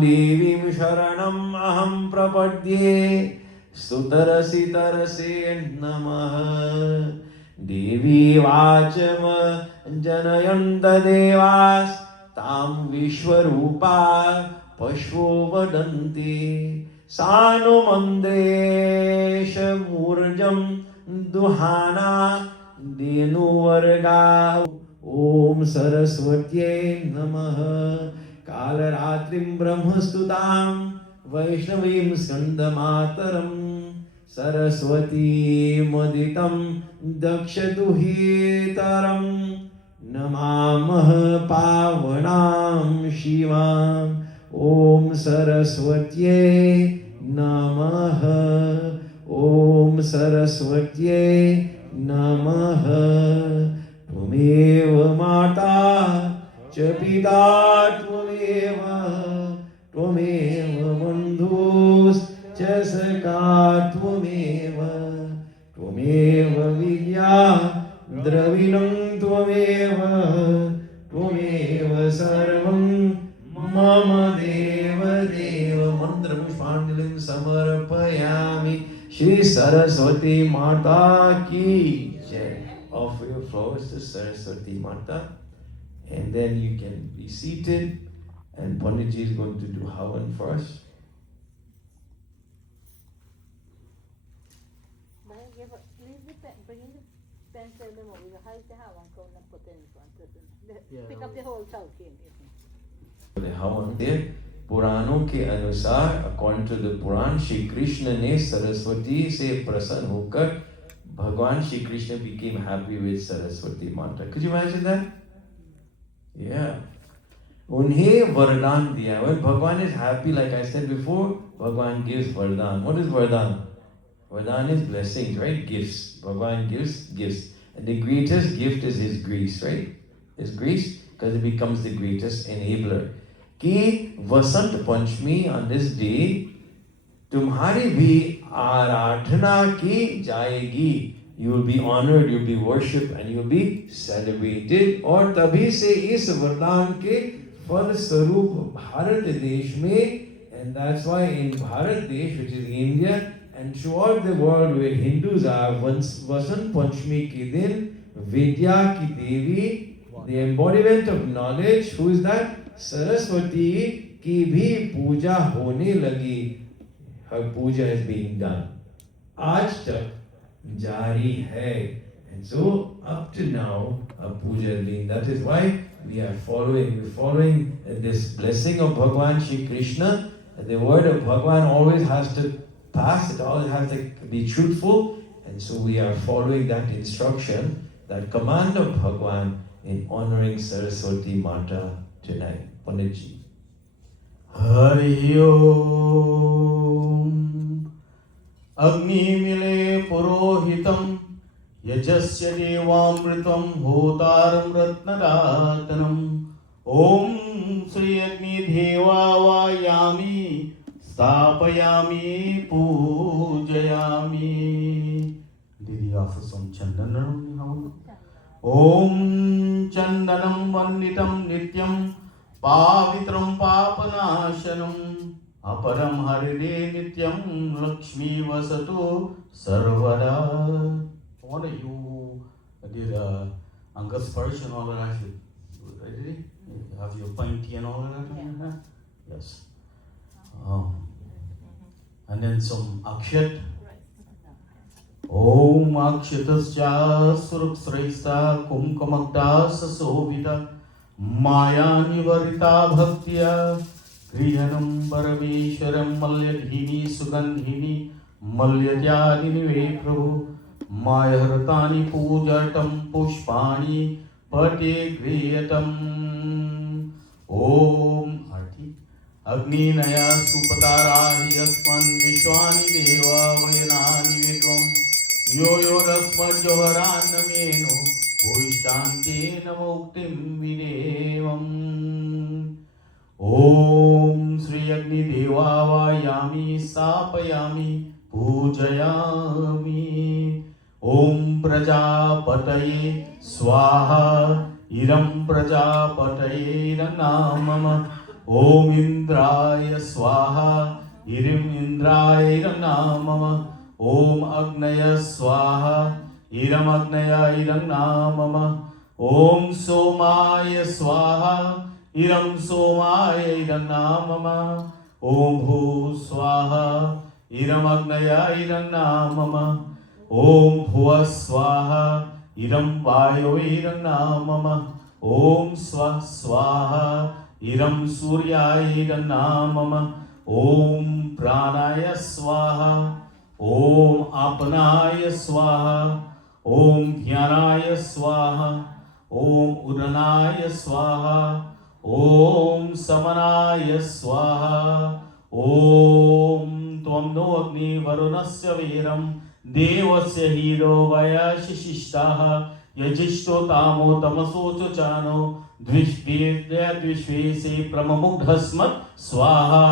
देवीं शरणम् अहं प्रपद्ये सुतरसि तरसे नमः। देवी वाचम जनयन्त देवास् तां विश्वरूपा पशवो वदन्ति सानुमन्देश मूर्जं दुहाना धेनुवर्गा। ओम सरस्वत्यै नमः। कालरात्रिं ब्रह्मस्तुतां वैष्णवीं स्कन्दमातरं सरस्वतीमुदितं दक्षदुहितरं नमामः पावनां शिवां। ओम सरस्वत्यै नमः। ओम सरस्वत्यै नमः। त्वमेव माता च पिता त्वमेव बन्धुश्च सखा त्वमेव विद्या द्रविणं त्वमेव सर्वं मम देव देव। मंत्रपुष्पांजलिं समर्पयामि। श्री सरस्वती माता की जय। Offer your flowers to Saraswati Mata, and then you can be seated, and Panditji is going to do Havan for us. Pick up the whole south here. Havan there, पुराणों के अनुसार, according to the Puran, Shri Krishna ने सरस्वती से प्रसन्न होकर Bhagwan Shri Krishna became happy with Saraswati Mata. Could you imagine that? Yeah. उन्हें वरदान दिया. When Bhagwan is happy, like I said before, Bhagwan gives vardhan. What is vardhan? Vardhan is blessings, right? Gifts. Bhagwan gives gifts. And the greatest gift is his grace, right? His grace, because it becomes the greatest enabler. कि Vasant Panchami on this day, तुम्हारी भी आराधना की जाएगी. You will be honored, you will be worshipped, and you will be celebrated. और तभी से इस वरदान के फल स्वरूप भारत देश में, and that's why in Bharat Desh, which is India, and throughout the world where Hindus are, Vasant Panchami के दिन विद्या की देवी, the embodiment of knowledge, who is that? Saraswati की भी पूजा होने लगी. Her puja is being done. आज तक jari hai. And so up to now, a puja is being. That is why we are following. We're following this blessing of Bhagwan Shri Krishna. And the word of Bhagwan always has to pass. It always has to be truthful. And so we are following that instruction, that command of Bhagwan in honoring Saraswati Mata tonight. Panditji. Hari Om. Agnimile purohitam yajasya devamritam hotaram ratnaratanam. Om Sri Agni Devavayami Stapayami Pujayami. Did he offer some chandanam? Om Chandanam Vanditam Nityam Pavitram Papanashanam Aparam Haride Nityam Lakshmi Vasatu Sarvada. What are you did Angasparsh and all of that? Did you have your pinty and all of that? Yeah. Yes. And then some Akshat. Om Akshatascha Surukshraista Kumkamakta Sasovita Maya Nivarita Bhaktya Kriyanam Parameshwaram Malyadhini Sugandhini Malyadyadini Prabhu Maya Hartani Pujatam Pushpani Pate Kriyatam. Om Arti Agni Naya Supatarahi Asman Vishwani Deva Vayanani Vidvam Yo yo rasmat joharan nameno Puishante namoktim videvam. Om Sri Agni Devavayami Sapayami Pujayami. Om Prajapataye Swaha Iram Prajapataye Ranamama ॐ इन्द्राय स्वाहा इरिम इन्द्राय इरं नामम ॐ अग्नय स्वाहा इरम अग्नय इरं नामम ॐ सोमाय स्वाहा इरं सोमाय इरं नामम ॐ भू स्वाहा इरम अग्नय इरं नामम ॐ भुव स्वाहा इरं वायो इरं नामम ॐ स्वः स्वाहा इरं सूर्याय इरं नामम ॐ प्राणाय स्वाहा ॐ आपनाय स्वाहा ॐ ज्ञानाय स्वाहा ॐ उदनाय स्वाहा ॐ समनाय स्वाहा ॐ त्वं नो अग्नि वरुणस्य वीरं देवस्य हीरो वयशिष्टाः यजिष्ठो तामो तमसो चानो द्विष्वे से प्रममुग्धस्मत् स्वाहा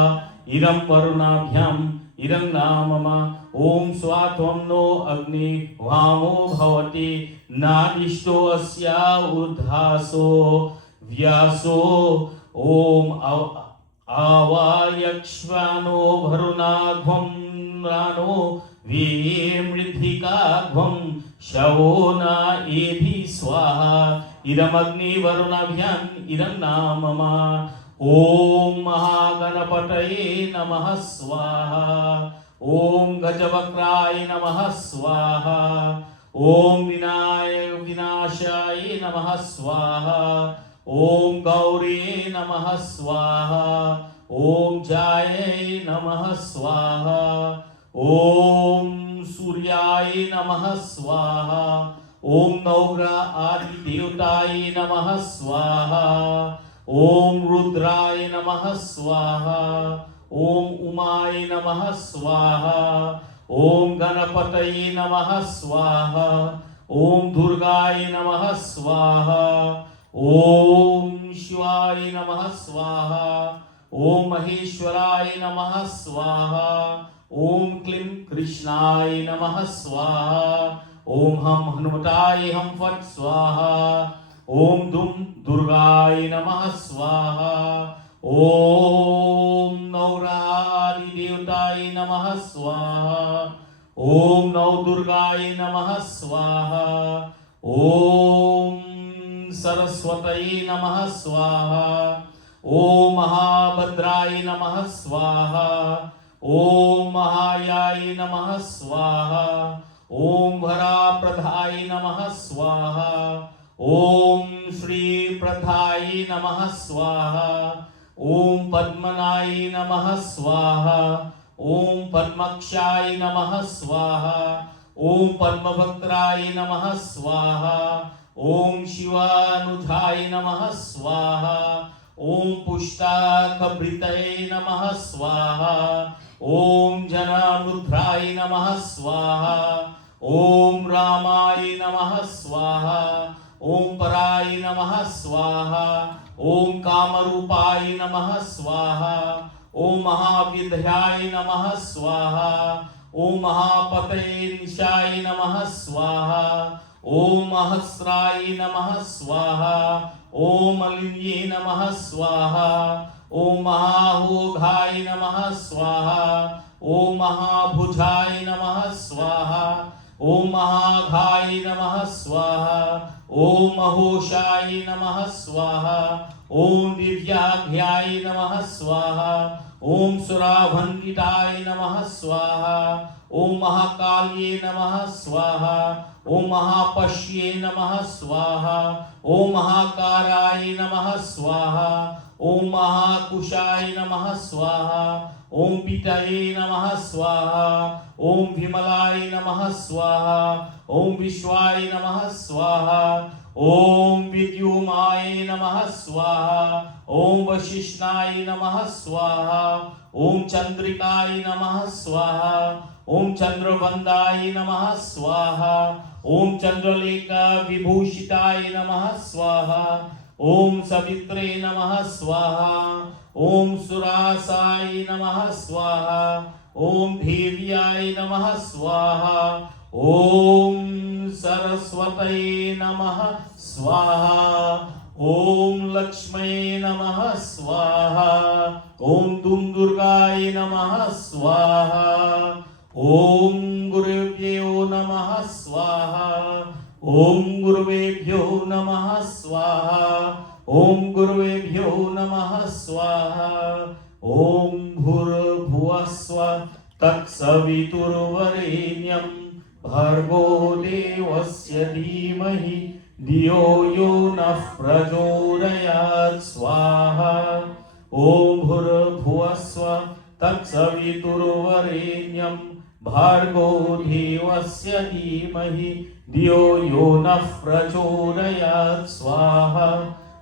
इरं वरुणाभ्याम् इरं नामम ॐ स्वात्वं नो अग्नि वामो भवति नादिष्टो अस्या उद्धासो व्यासो ॐ आवायक्ष्वानो भरुणाध्वं रानो वीर्मृद्धिकाध्वं शवोना एभि स्वाहा इदमग्निवरुणाभ्याम् इदं नामम ॐ महागणपतये नमः स्वाहा ॐ गजवक्राय नमः स्वाहा ॐ विनाशाय नमः स्वाहा ॐ गौरी नमः स्वाहा ॐ जायै नमः स्वाहा ॐ सूर्याय नमः स्वाहा ॐ नवग्रह आदि देवताय नमः स्वाहा ॐ रुद्राय नमः स्वाहा ॐ उमाय नमः स्वाहा ॐ गणपतये नमः स्वाहा ॐ दुर्गाय नमः स्वाहा ॐ शिवाय नमः स्वाहा ॐ महेश्वराय नमः स्वाहा ॐ क्लीं कृष्णाय नमः स्वाहा ॐ हम हनुमताय हम फट् स्वाहा ॐ दुम दुर्गाय नमः स्वाहा ॐ नवरादि देवताय नमः स्वाहा ॐ नव दुर्गाय नमः स्वाहा ॐ सरस्वतये नमः स्वाहा ॐ महाभद्राय नमः स्वाहा ॐ महायाय नमः स्वाहा ॐ भराप्रधाय नमः स्वाहा ॐ श्रीप्रधाय नमः स्वाहा ॐ पद्मनाय नमः स्वाहा ॐ पद्मक्षाय नमः स्वाहा ॐ पद्मभक्त्राय नमः स्वाहा ॐ शिवानुजाय नमः स्वाहा ॐ पुष्टाकभृतये नमः स्वाहा ॐ जनामृद्राय नमः स्वाहा ॐ रामाय नमः स्वाहा ॐ पराय नमः स्वाहा ॐ कामरूपाय नमः स्वाहा ॐ महाविद्याय नमः स्वाहा ॐ महापतये निशाय नमः स्वाहा ॐ महस्राय नमः स्वाहा ॐ मलिन्ये नमः स्वाहा ॐ महाहोघाय नमः स्वाहा ॐ महाभुजाय नमः स्वाहा ॐ महाघाय नमः स्वाहा ॐ महोशाय नमः स्वाहा ॐ दिव्याघ्याय नमः स्वाहा ॐ सुराभण्डिताय नमः स्वाहा ॐ महाकाल्ये नमः स्वाहा ॐ महापश्ये नमः स्वाहा ॐ महाकाराय नमः स्वाहा ॐ महाकुशाय नमः स्वाहा ॐ पितये नमः स्वाहा ॐ विमलाय नमः स्वाहा ॐ विश्वाय नमः स्वाहा ॐ विद्युमाय नमः स्वाहा ॐ वशिष्ठाय नमः स्वाहा ॐ चंद्रिकाय नमः स्वाहा ॐ चंद्रवंदाय नमः स्वाहा ॐ चंद्रलेखा विभूषिताय नमः स्वाहा ॐ सवित्रे नमः स्वाहा ॐ सुरासाय नमः स्वाहा ॐ देव्याय नमः स्वाहा ॐ सरस्वतये नमः स्वाहा ओम लक्ष्मै नमः स्वाहा। ओम दुम दुर्गाय नमः स्वाहा। ओम गुरुभ्यो नमः स्वाहा। ओम गुरुवेभ्यो नमः स्वाहा। ओम गुरुवेभ्यो नमः स्वाहा। ओम भूर्भुवस्सुवः तत्सवितुर्वरेण्यं भर्गो देवस्य धीमहि धियो यो नः प्रचोदयात् स्वाहा। ओम भूर्भुवस्सुवः तत्सवितुर्वरेण्यं भर्गो देवस्य धीमहि धियो यो नः प्रचोदयात् स्वाहा।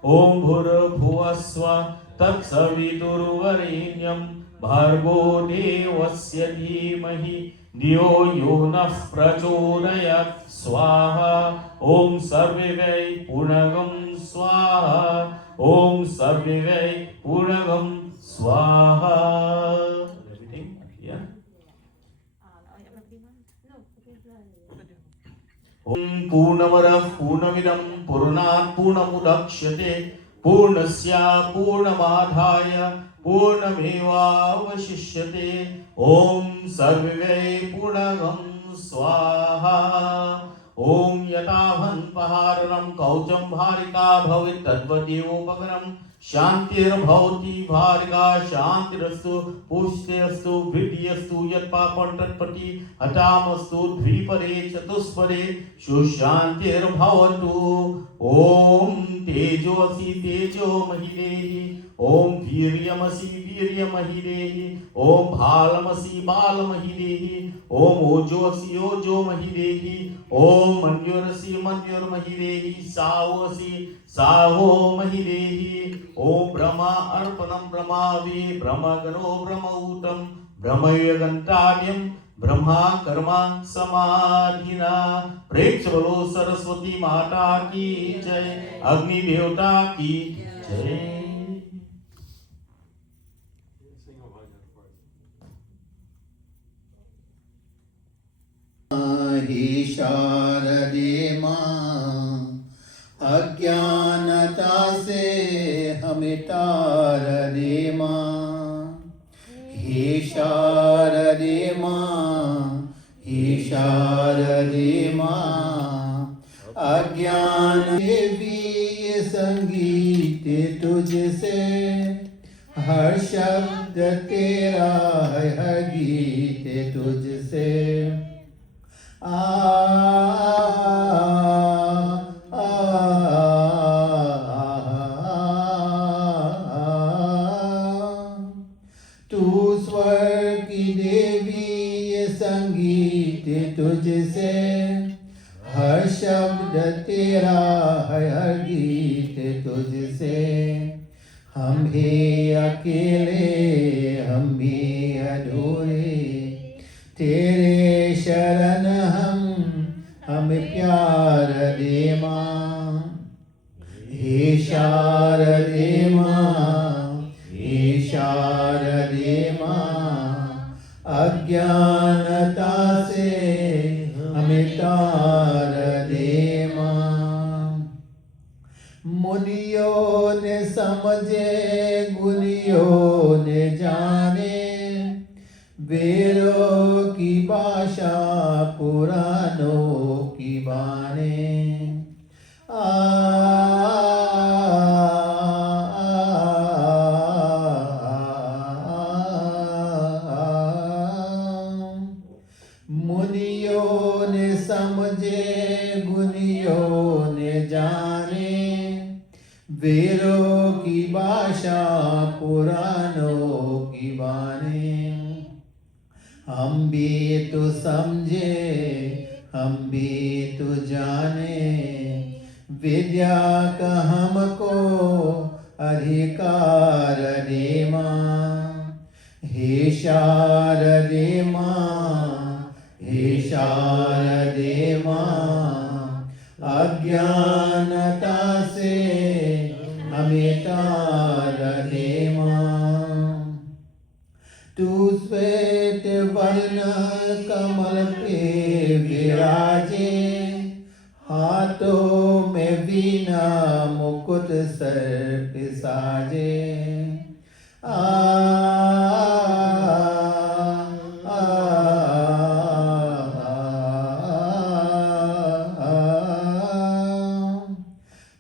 ओम भूर्भुवस्सुवः तत्सवितुर्वरेण्यं भर्गो देवस्य धीमहि धियो यो नः प्रचोदयात् स्वाहा। ओम सर्वे वै पूर्णगं स्वाहा। ओम सर्वे वै पूर्णगं स्वाहा। Everything? Yeah. ओम पूर्णमदः पूर्णमिदं पूर्णात् पूर्णमुदच्यते पूर्णस्य पूर्णमादाय पूर्णमेवावशिष्यते। ओम सर्वे पूर्णगं स्वाहा। ओम यथावन्पहारणं कौचं भारिका भवेत् तद्वदेवोपकरणं शान्तिर्भवति भारिका शान्तिरस्तु पुष्टिरस्तु वृद्धिरस्तु यत्पापं तत्पति हतामस्तु द्विपदे चतुष्पदे सुशान्तिर्भवतु। ओम तेजोसि तेजो महिदेहि। ओम वीर्यमसि वीर्यमहिदेहि। ओम भालमसि बालमहिदेहि। ओम ओजोसि ओजो महिदेहि। ओम मन्योरसि मन्योर्महिदेहि। सावोसि साहो महिदेहि। ओम ब्रह्मा अर्पणं ब्रह्मावि ब्रह्मगणो ब्रह्मऊतं ब्रह्मयगन्ताड्यं ब्रह्मा कर्मा समाधिना। प्रेम से बोलो सरस्वती माता की जय। अग्नि देवता की जय। हे शारदे माँ अज्ञानता से हमें तार दे माँ। हे शारदे माँ हे शारदे माँ अज्ञान देवी ये संगीत तुझसे हर शब्द तेरा है हर गीत तुझसे। आ तू स्वर की देवी ये संगीत तुझसे हर शब्द तेरा है हर गीत तुझसे। हम भी अकेले हम भी अधूरे तेरे शरण हमें प्यार दे माँ। हे शारदे माँ हे शारदे माँ अज्ञानता से हमें तार दे माँ। मुनियों ने समझे गुनियों ने जाने वेरों की भाषा पुराणों की बाने। मुनियों ने समझे गुनियों ने जाने वेरों की भाषा पुराणों की बाने। हम भी तो समझे हम भी तो जाने विद्या का हमको अधिकार दे माँ। हे शारदे माँ हे शारदे माँ अज्ञानता से हमें तार दे माँ। तू श्वेत वर्ण कमल पे विराजे हाथों में वीणा मुकुट सर पे साजे आ, आ,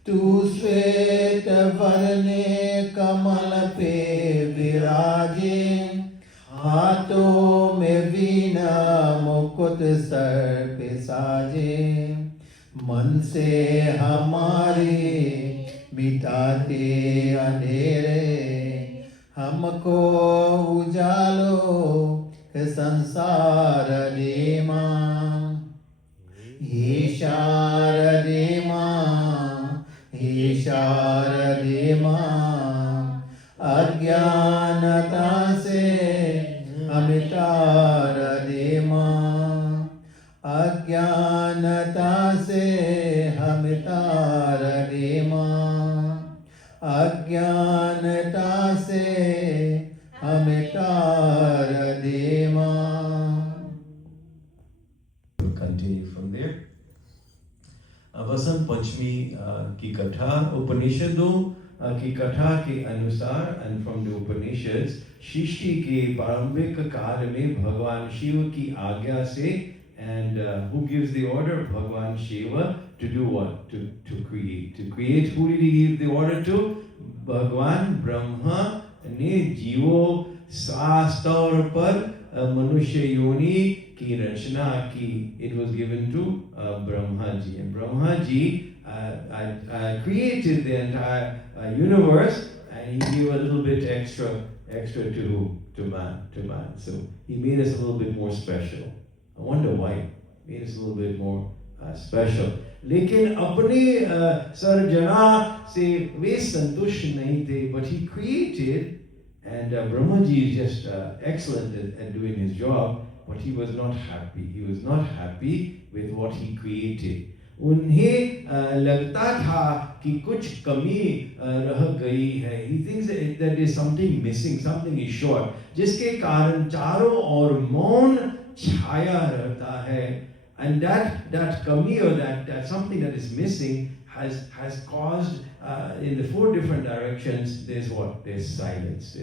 तू श्वेत वरने कमल पे विराजे हाथों में वीणा मुकुट सर पे साजे मन से हमारे मिटाते अंधेरे हमको उजालो के संसार दे माँ हे शारदे माँ हे शारदे माँ अज्ञानता से हमें तार दे माँ अज्ञानता से हमें तार दे माँ अज्ञानता से हमें तार दे माँ. We'll continue from there. Vasant Panchami की कथा उपनिषदों की कथा के अनुसार and from the Upanishads सृष्टि के प्रारंभिक काल में भगवान शिव की आज्ञा से and who gives the order? Bhagwan Shiva to do what? To create. To create, who did he give the order to? Bhagwan Brahma ने जीवों शास्त्र पर मनुष्य योनि की रचना की. It was given to Brahma ji, and Brahma ji created the entire universe, and he gave a little bit extra to man. So he made us a little bit more special. I wonder why. Made us a little bit more special. लेकिन अपने सर्जना से वे संतुष्ट नहीं थे, but he created, and Brahmaji is just excellent at doing his job, but he was not happy. He was not happy with what he created. उन्हें लगता था कि कुछ कमी रह गई है. He thinks that there is something missing, something is short, जिसके कारण चारों ओर मौन छाया रहता है. And that kami, or that something that is missing has caused in the four different directions, there's what? There's silence.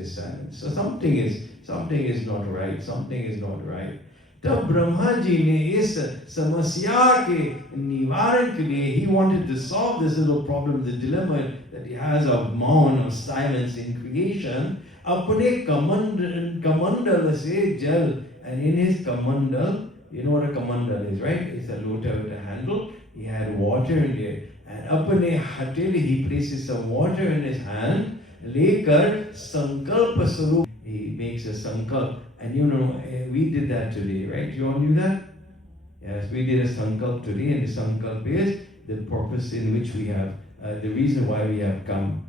So something is not right. Something is not right. तब ब्रह्मा जी ने इस समस्या के निवारण के लिए, he wanted to solve this little problem, the dilemma that he has of maun, of silence in creation, अपने कमंडल से जल, and in his kamandal, you know what a kamandal is, right? It's a lota with a handle. He had water in there, and अपने हथेली, he places some water in his hand, लेकर संकल्प स्वरूप, he makes a sankalp. And you know, we did that today, right? You all knew that? Yes, we did a sankalp today, and the sankalp is the purpose in which we have, the reason why we have come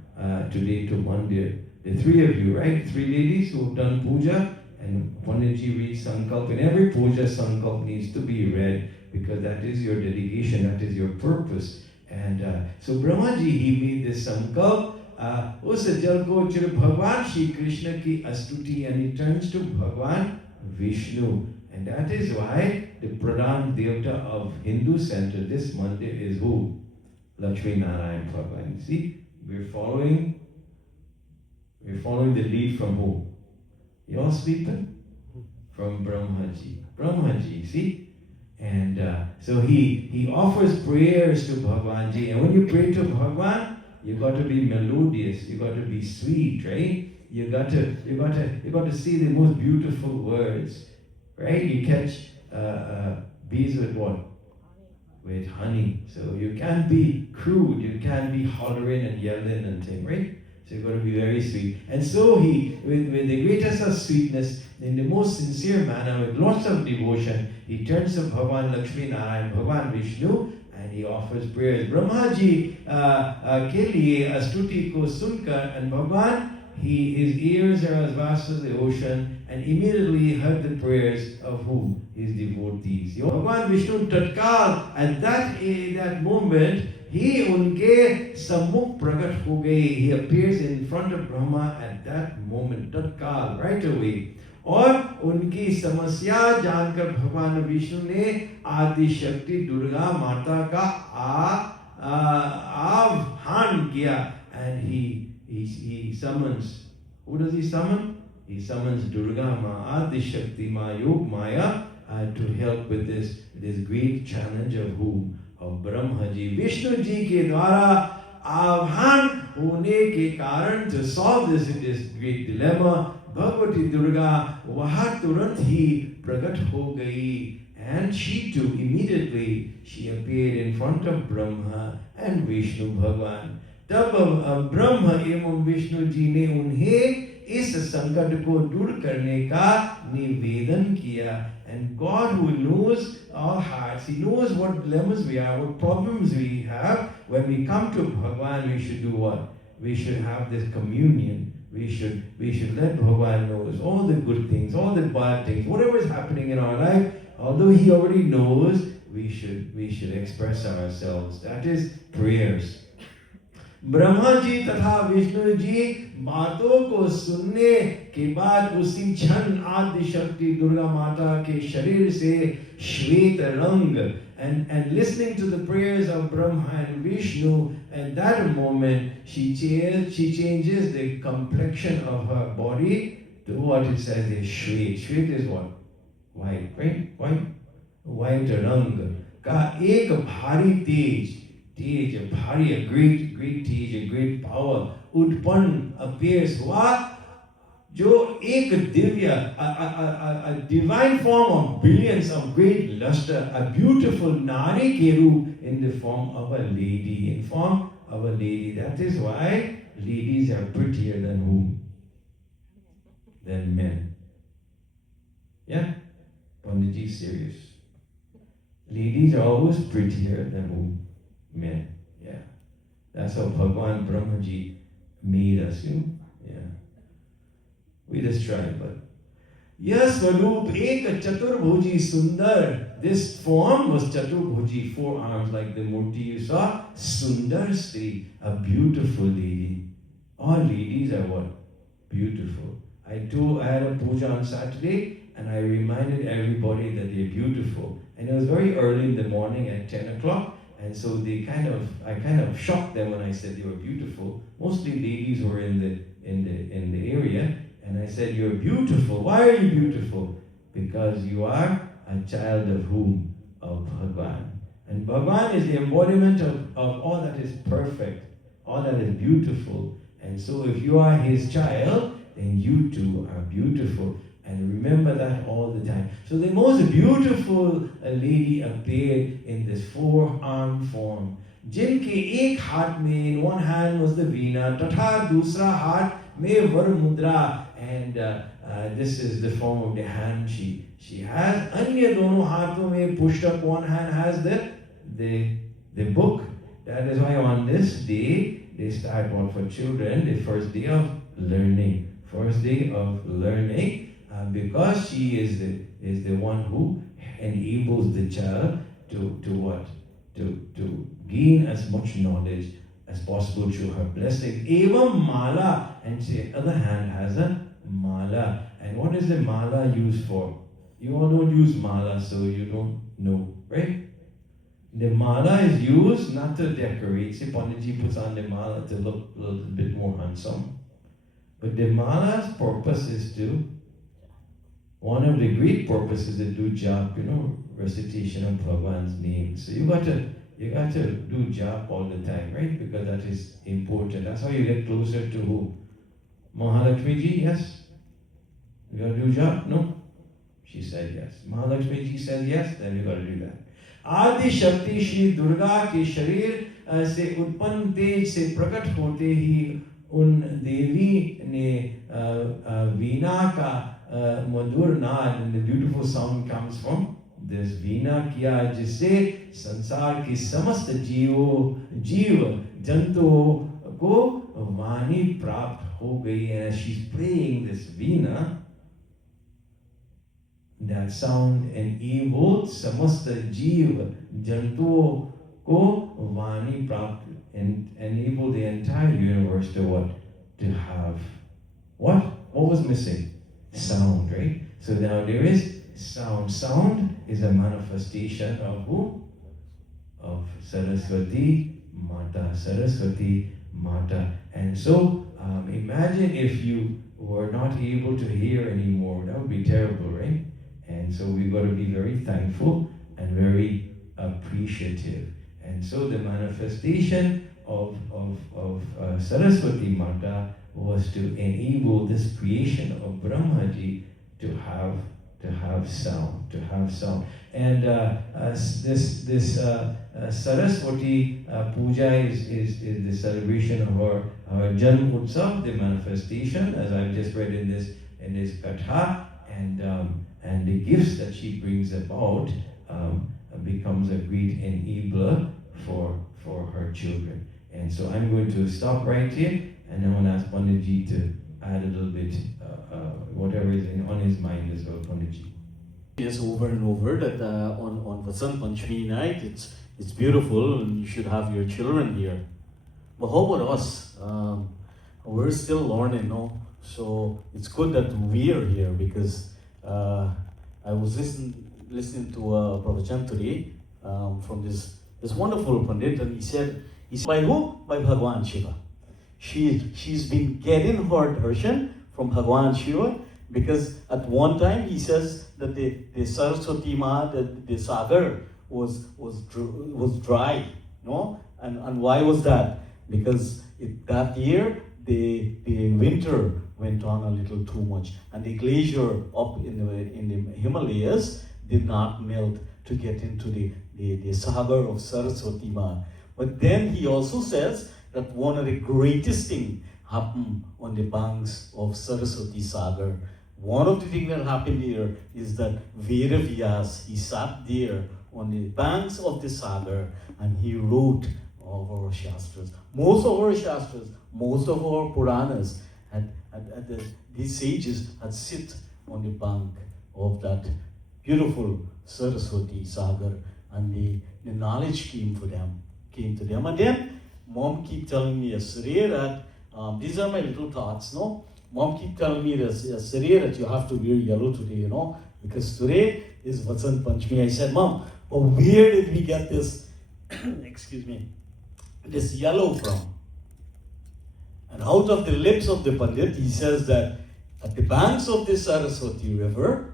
today to Mandir. The three of you, right? Three ladies who have done puja, and Panditji reads sankalp, and every puja sankalp needs to be read, because that is your dedication, that is your purpose. And so Brahmaji, he made this sankalp, उस जल को चिर भगवान श्री कृष्ण की स्तुति, and he turns to Bhagwan Vishnu, and that is why the Pradhan Devata of Hindu center, this mandir, is who? Lakshmi Narayan Bhagwan. See, we're following the lead from who? You all sleeping? From Brahmaji, see? And so he offers prayers to Bhagwanji, and when you pray to Bhagwan, you got to be melodious, you got to be sweet, right? You got to say the most beautiful words, right? You catch bees with what? With honey. So you can't be crude, you can't be hollering and yelling and thing, right? So you got to be very sweet. And so he, with the greatest of sweetness, in the most sincere manner, with lots of devotion, he turns to Bhagwan Lakshmi Narayan, Bhagwan Vishnu, and he offers prayers. Brahmaji के लिए स्तुति को सुनकर, and Bhagwan, his ears are as vast as the ocean, and immediately heard the prayers of who? His devotees. Bhagwan Vishnu tatkal, at that moment, he उनके सम्मुख प्रकट हो गए. He appears in front of Brahma at that moment, tatkal, right away. और उनकी समस्या जानकर भगवान विष्णु ने आदि शक्ति दुर्गा माता का आह्वान किया, and he summons. Who does he summon? He summons Durga Ma, Adi Shakti Ma, Yog Maya, to help with this great challenge of whom? Of Brahma ji. Vishnu ji के द्वारा आह्वान होने के कारण, to solve this great dilemma, Bhagavati Durga वहाँ तुरंत ही प्रकट हो गई, and she too immediately she appeared in front of Brahma and Vishnu Bhagwan. तब ब्रह्म एवं विष्णु जी ने उन्हें इस संकट को दूर करने का निवेदन किया. And God, who knows our hearts, He knows what dilemmas we are, what problems we have. When we come to Bhagwan, we should do what? We should have this communion. We should let Bhagwan know all the good things, all the bad things, whatever is happening in our life. Although He already knows, we should express ourselves. That is prayers. Brahma ji तथा विष्णु जी बातों को सुनने के बाद उसी क्षण आदि शक्ति दुर्गा माता के शरीर से श्वेत रंग, and listening to the prayers of Brahma and Vishnu, at that moment she changes the complexion of her body to what it says is shwet. Shwet is what? White, right? White rang का एक भारी तेज, a भारी, a great Tej, a great power उत्पन्न appears हुआ, जो एक Divya, a divine form of brilliance, of great luster, a beautiful nari के रूप, in the form of a lady, in form of a lady. That is why ladies are prettier than whom? Than men. Yeah? Panditji is serious. Ladies are always prettier than whom? Men. Yeah. That's how Bhagwan Brahmaji made us, you know? Yeah. We just try, but yes, Swarup ek chaturbhuji sundar. This form was chaturbhuji, 4 arms like the murti you saw. Sundar Stri, a beautiful lady. All ladies are what? Beautiful. I had a puja on Saturday, and I reminded everybody that they're beautiful. And it was very early in the morning at 10 o'clock. And so I kind of shocked them when I said they were beautiful. Mostly ladies were in the area, and I said, "You're beautiful. Why are you beautiful? Because you are a child of whom? Of Bhagwan. And Bhagwan is the embodiment of all that is perfect, all that is beautiful. And so if you are His child, then you too are beautiful." And remember that all the time. So the most beautiful lady appeared in this 4-armed form. जिनके एक हाथ में, in one hand was the veena, तथा दूसरा हाथ में वर mudra, and this is the form of the hand she has. अन्य दोनों हाथों में पुस्तक, one hand has the book. That is why on this day they start one for children, the first day of learning. First day of learning. Because she is the one who enables the child to what? To gain as much knowledge as possible through her blessing. Evam mala, and she other hand has a mala. And what is the mala used for? You all don't use mala, so you don't know, right? The mala is used not to decorate. See, Panditji puts on the mala to look a little bit more handsome. But the mala's purpose is to, one of the great purposes is to do jap, recitation of Bhagwan's name. So you got to do jap all the time, right? Because that is important. That's how you get closer to who? Mahalakshmi ji, yes? You got to do jap? No? She said yes. Mahalakshmi ji says yes, then you got to do that. आदि शक्ति श्री दुर्गा के शरीर से उत्पन्न तेज से प्रकट होते ही उन देवी ने वीणा का मधुर नाद, and the beautiful sound comes from this वीणा किया, जिससे संसार की समस्त जीव जंतुओं को वाणी प्राप्त हो गई. And as she's playing this Veena, that sound enabled समस्त जीव जंतुओं को वाणी प्राप्त, and enable the entire universe to what? To have what? What was missing? sound, right? So now there is sound. Sound is a manifestation of who? Of Saraswati Mata. Saraswati Mata. And so imagine if you were not able to hear anymore. That would be terrible, right? And so we've got to be very thankful and very appreciative. And so the manifestation of Saraswati Mata was to enable this creation of Brahmaji to have sound. And this Saraswati Puja is the celebration of her Janm Utsav, the manifestation, as I've just read in this katha, and the gifts that she brings about becomes a great enabler for her children. And so I'm going to stop right here, and I want to ask Panditji to add a little bit, whatever is on his mind as well, Panditji. Yes, over and over that on Vasant Panchami night, it's beautiful and you should have your children here. But how about us? We're still learning, no? So it's good that we are here because I was listening to a pravachan today from this wonderful Pandit, and he said by who? By Bhagwan Shiva. She's been getting her darshan from Bhagwan Shiva because at one time he says that the Saraswati Ma, the sagar was dry, no? And why was that? Because that year the winter went on a little too much, and the glacier up in the Himalayas did not melt to get into the sagar of Saraswati Ma. But then he also says that one of the greatest things happened on the banks of Saraswati Sagar. One of the things that happened here is that Veda Vyas, he sat there on the banks of the Sagar and he wrote of our Shastras. Most of our Shastras, most of our Puranas, these sages had sit on the bank of that beautiful Saraswati Sagar, and the knowledge came to them. And then Mom keep telling me yesterday that these are my little thoughts, no? Mom keep telling me yesterday that you have to wear yellow today, you know, because today is Vasant Panchami. I said, Mom, but where did we get this, excuse me, this yellow from? And out of the lips of the Pandit, he says that at the banks of the Saraswati River,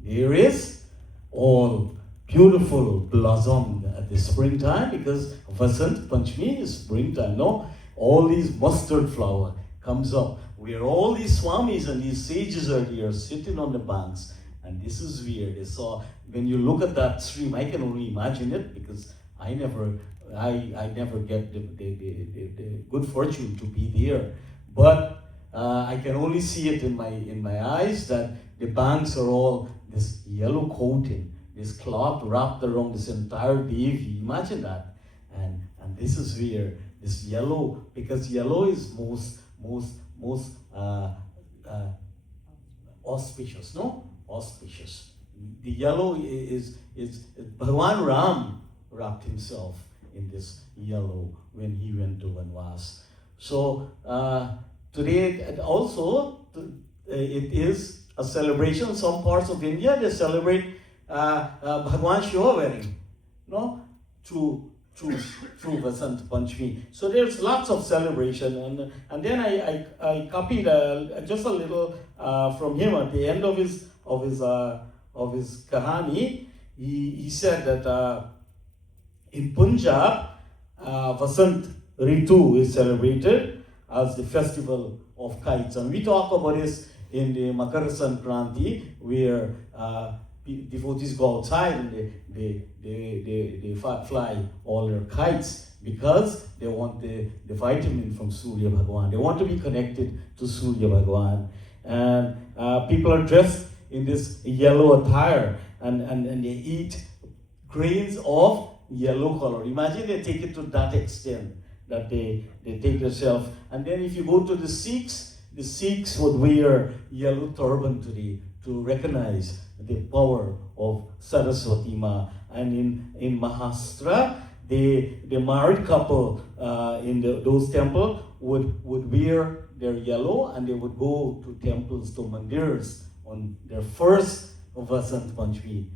there is all beautiful blossom at the springtime, because Vasant Panchami is springtime, no? All these mustard flower comes up, where all these swamis and these sages are here sitting on the banks. And this is where they saw, when you look at that stream, I can only imagine it because I never get the good fortune to be there. But I can only see it in my eyes that the banks are all this yellow coating, this cloth wrapped around this entire Devi. Imagine that. And this is where this yellow, because yellow is most auspicious, no? Auspicious. The yellow is Bhagwan Ram wrapped himself in this yellow when he went to Vanvas. So today also it is a celebration. Some parts of India they celebrate Bhagwan Shiva wedding, no? Through Vasant Panchami. So there's lots of celebration, and then I copied just a little from him at the end of his kahani. He said that in Punjab, Vasant Ritu is celebrated as the festival of kites, and we talk about this in the Makar Sankranti, where devotees go outside and they fly all their kites because they want the vitamin from Surya Bhagwan. They want to be connected to Surya Bhagwan. And people are dressed in this yellow attire and they eat grains of yellow color. Imagine they take it to that extent that they take themselves. And then if you go to the Sikhs would wear yellow turban today to recognize the power of Saraswati Ma. And in Maharashtra, the married couple in those temples would wear they're yellow, and they would go to temples, to mandirs, on their first Vasant Panchami.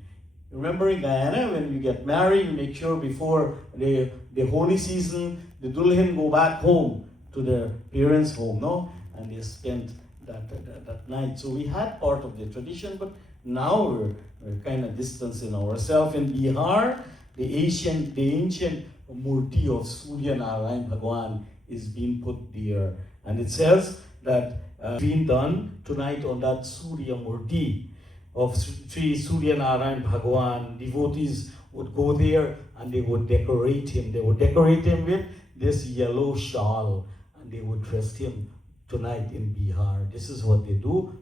Remember in Guyana, when you get married, you make sure before the holy season, the Dulhin go back home to their parents' home, no? And they spent that night. So we had part of the tradition, but now we're kind of distancing ourselves. In Bihar, the ancient murti of Surya Narayan Bhagwan is being put there. And it says that being done tonight on that Surya Murti of Sri Surya Narayan Bhagwan. Devotees would go there and they would decorate him. They would decorate him with this yellow shawl, and they would dress him tonight in Bihar. This is what they do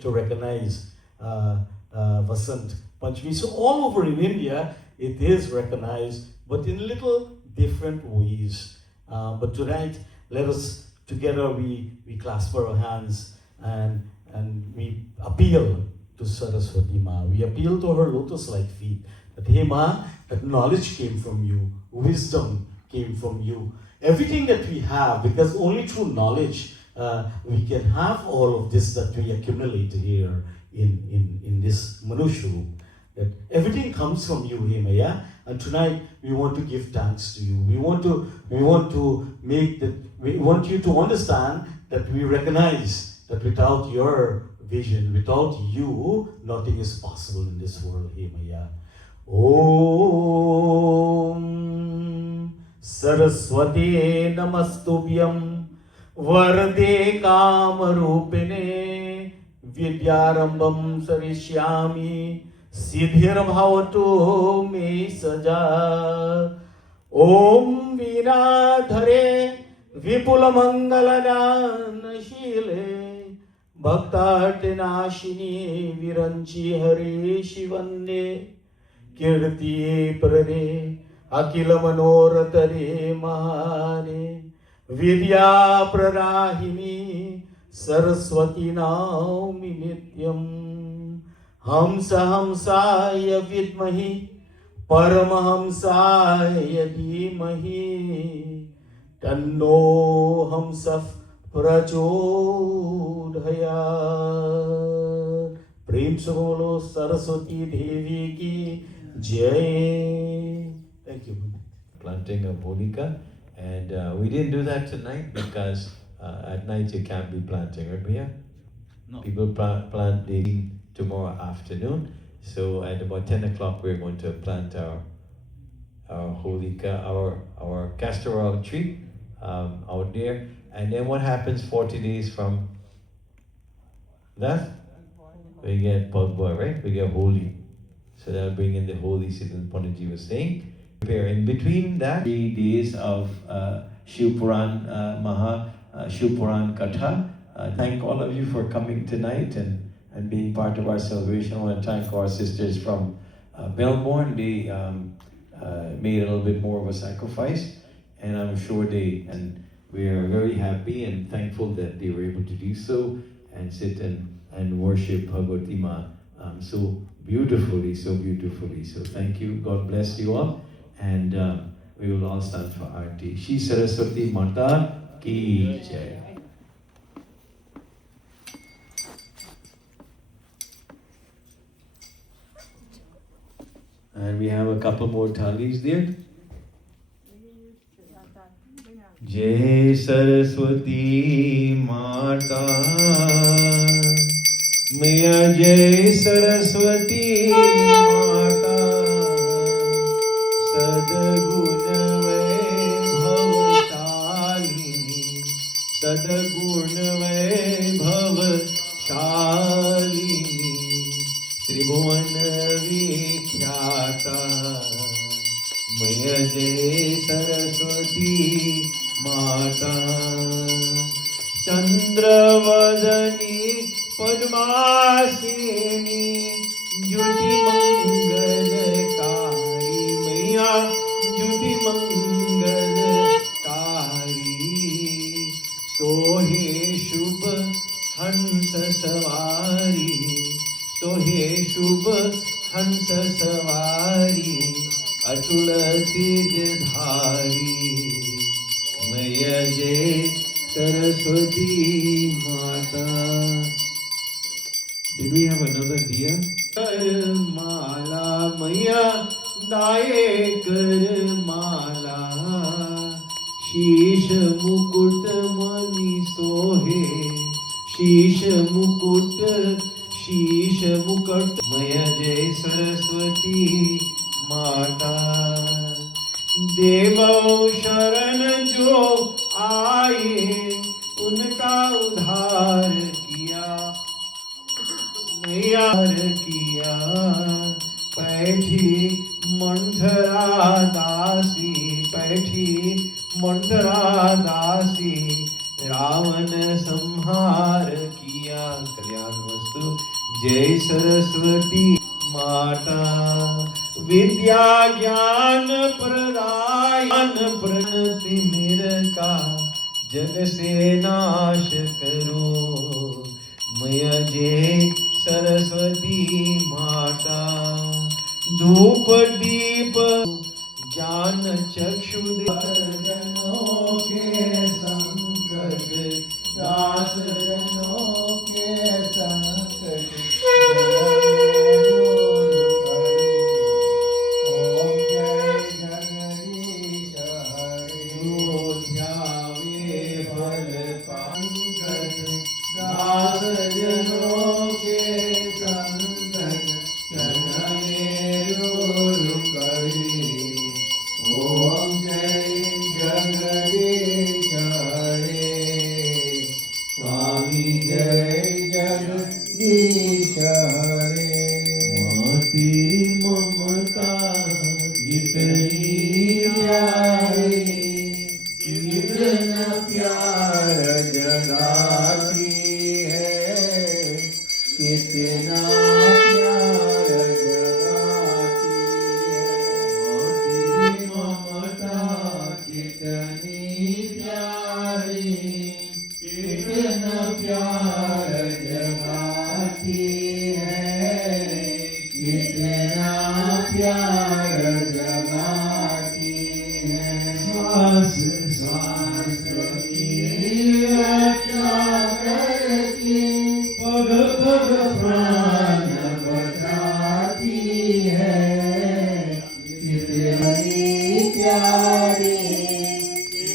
to recognize Vasant Panchami. So all over in India, it is recognized, but in little different ways. But tonight, let us together we clasp our hands and we appeal to Saraswati Ma. We appeal to her lotus-like feet. That, hey Ma, that knowledge came from you, wisdom came from you. Everything that we have, because only through knowledge we can have all of this that we accumulate here in this Manusha room. That everything comes from you, hey Maya. And tonight we want to give thanks to you. We want you to understand that we recognize that without your vision, without you, nothing is possible in this world, hey Maya. Om Saraswati Namastubhyam Varde Kamarupine Vidyarambam Sarishyami Siddhir Bhavatu Me Saja. Om Vinadhare Vipula Mangalana Shile Bhaktartinashini Viranchi Hari Shivande Kirti Prane Akila Manoratare Mahane Vidya Prarahini Saraswati Naumi Nityam Hamsa Hamsaya Vidmahi Paramahamsaya Dhimahi Tanno Hamsaf Prachodhayat. Prem se bolo Saraswati Devi ki Jai. Thank you. Planting of Holika, and we didn't do that tonight because at night you can't be planting, right, Bhaiya? No. People plant the tomorrow afternoon. So at about 10 o'clock we're going to plant our Holika, our castor oil tree out there. And then what happens 40 days from that? We get Pagboy, right? We get holy. So that'll bring in the holy season Panaji was saying. In between that, 3 days of Shivpuran Shivpuran Katha. Thank all of you for coming tonight and being part of our celebration. I want to thank our sisters from Melbourne. They made a little bit more of a sacrifice, and I'm sure we are very happy and thankful that they were able to do so and sit and worship Bhagavati Ma so beautifully. So thank you. God bless you all. And we will all stand for Aarti. Shri Saraswati Mata Ki Jai. And we have a couple more thalis there. Jai Saraswati Mata Maya Jai Saraswati Mata Sadguna Vaibhav-shalini Sadguna Vaibhav-shalini Tribhuvana Vikhyata Maya Jai Saraswati Mata Chandravadani Padmasini Jyoti Mangalakari Maya Jyoti Mangalakari Sohe Shubh Hansa Savari Sohe Shubh Hansa Savari Atula Tejadhari Maya Jai Saraswati Mata. Did we have another dear? कर माला मैया दाए कर माला शीश मुकुट मणि सोहे शीश मुकुट मैया जय सरस्वती माता देवो शरण जो आए उनका उद्धार किया किया बैठी मंधरा दासी रावण संहार किया कल्याण वस्तु जय सरस्वती माता विद्या ज्ञान प्रदायन प्रणति मेर का जग से नाश करो मैया जय सरस्वती माता धूप दीप ज्ञान चक्षु जनों के संकट दास जनों के संकट ओम जय जगदीश हरे ध्यावे फल पंकज दास जनों के संकट चरणमे रोल करे ओम जय जगदीश हरे स्वामी जय जगदीश हरे माती ममता कितनी प्यारी कितना प्यार जगाती है कितना प्यार जगाती है ममता कितनी प्यारी कितना प्यार जगाती है कितना प्यार जगाती है श्वास श्वास की रक्षा करती पग पग प्राण बचाती है कितनी प्यारी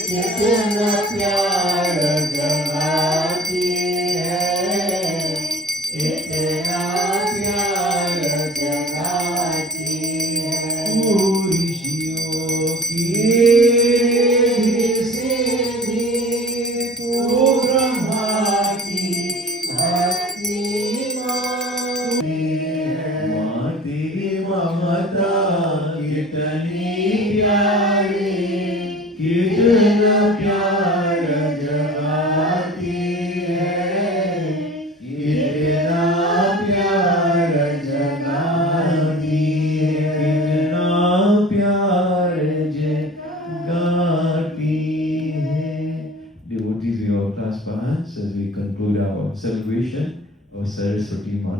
कितना प्यार जगाती है कितना प्यार जगाती है ऋषियों की सिद्धि तू ब्रह्मा की भक्ति माती है माती ममता कितनी प्यारी कितना प्यार जगाती है कितना प्यार जगाती है कितना प्यार जगाती है. Devotees, we all clasp our hands as we conclude our celebration of Saraswati Mata.